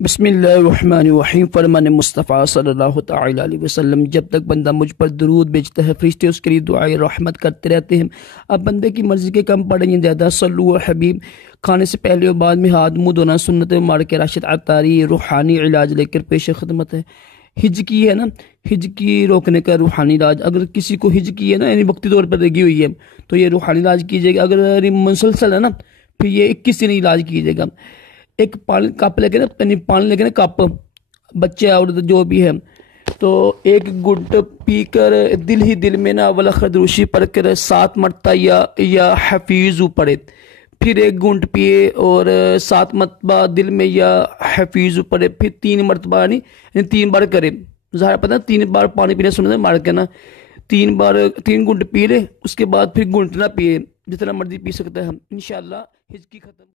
बिस्मिल्लाहिर्रहमानिर्रहीम। फरमान मुस्तफ़ा सल्लल्लाहु तआला अलैहि वसल्लम, जब तक बंदा मुझ पर दुरूद भेजता है फरिश्ते उसके लिए दुआए रहमत करते रहते हैं। अब बंदे की मर्जी के कम पड़ेंगे ज़्यादा। सल्लु अला हबीब। खाने से पहले और बाद में हाथ मुँह धोना सुन्नत मार के राशिद अतारी रूहानी इलाज लेकर पेश खदमत है। हिज की है ना, हिज की रोकने का रूहानी इलाज। अगर किसी को हिज की है ना, यानी वक्ती तौर पर लगी हुई है, तो ये रूहानी इलाज कीजिएगा। अगर मुसलसल है ना, फिर ये 21 दिन इलाज कीजिएगा। एक पानी कप लेके ना, पानी लेके ना, कप बच्चे और जो भी है, तो एक घुट पीकर दिल ही दिल में ना वाला खदरूशी पढ़ कर 7 मरतबा या हफीज़ पढ़े। फिर एक घूंट पिए और 7 मरतबा दिल में या हफीज़ पढ़े। फिर 3 मरतबा यानी 3 बार करे। ज़ाहिर पता है 3 बार पानी पीने सुनते मार के ना, 3 बार 3 घूंट पी ले, उसके बाद फिर घूंट ना पिए, जितना मर्जी पी सकता है। इंशाअल्लाह हिज की खत्म।